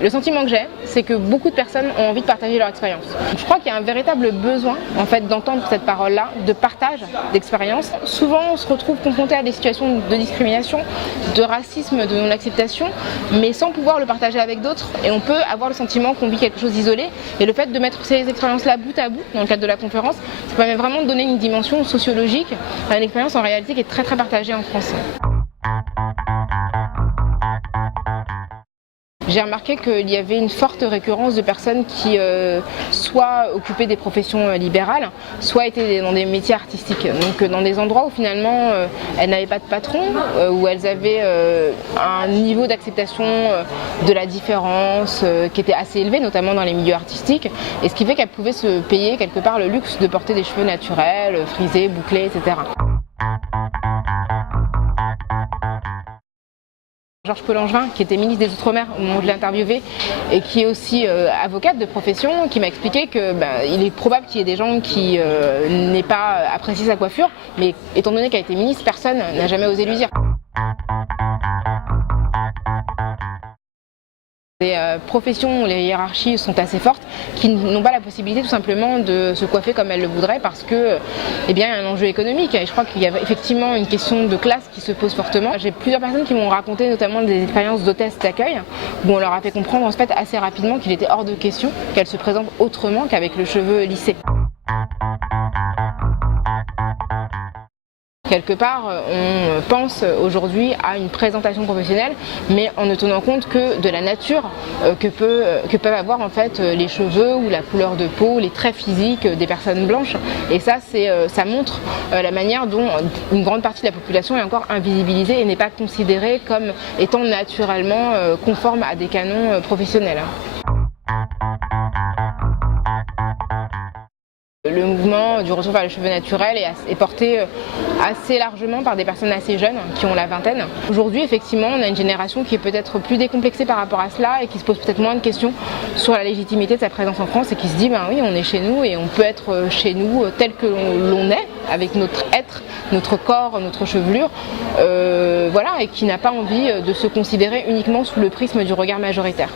Le sentiment que j'ai, c'est que beaucoup de personnes ont envie de partager leur expérience. Je crois qu'il y a un véritable besoin en fait, d'entendre cette parole-là, de partage d'expérience. Souvent, on se retrouve confronté à des situations de discrimination, de racisme, de non-acceptation, mais sans pouvoir le partager avec d'autres. Et on peut avoir le sentiment qu'on vit quelque chose d'isolé. Et le fait de mettre ces expériences-là bout à bout, dans le cadre de la conférence, ça permet vraiment de donner une dimension sociologique à une expérience en réalité qui est très très partagée en France. J'ai remarqué qu'il y avait une forte récurrence de personnes qui soit occupaient des professions libérales, soit étaient dans des métiers artistiques. Donc dans des endroits où finalement elles n'avaient pas de patron, où elles avaient un niveau d'acceptation de la différence qui était assez élevé, notamment dans les milieux artistiques. Et ce qui fait qu'elles pouvaient se payer quelque part le luxe de porter des cheveux naturels, frisés, bouclés, etc. Georges Paul-Langevin, qui était ministre des Outre-mer au moment où je l'ai interviewé et qui est aussi avocate de profession, qui m'a expliqué qu'il est probable qu'il y ait des gens qui n'aient pas apprécié sa coiffure, mais étant donné qu'elle a été ministre, personne n'a jamais osé lui dire. Des professions où les hiérarchies sont assez fortes, qui n'ont pas la possibilité tout simplement de se coiffer comme elles le voudraient parce que, eh bien, il y a un enjeu économique. Et je crois qu'il y a effectivement une question de classe qui se pose fortement. J'ai plusieurs personnes qui m'ont raconté notamment des expériences d'hôtesse d'accueil où on leur a fait comprendre en fait assez rapidement qu'il était hors de question qu'elles se présentent autrement qu'avec le cheveu lissé. Quelque part, on pense aujourd'hui à une présentation professionnelle, mais en ne tenant compte que de la nature que peuvent avoir en fait les cheveux ou la couleur de peau, les traits physiques des personnes blanches. Et ça, ça montre la manière dont une grande partie de la population est encore invisibilisée et n'est pas considérée comme étant naturellement conforme à des canons professionnels. Le mouvement du retour vers les cheveux naturels est porté assez largement par des personnes assez jeunes qui ont la vingtaine. Aujourd'hui, effectivement, on a une génération qui est peut-être plus décomplexée par rapport à cela et qui se pose peut-être moins de questions sur la légitimité de sa présence en France et qui se dit ben oui, on est chez nous et on peut être chez nous tel que l'on est, avec notre être, notre corps, notre chevelure, voilà, et qui n'a pas envie de se considérer uniquement sous le prisme du regard majoritaire.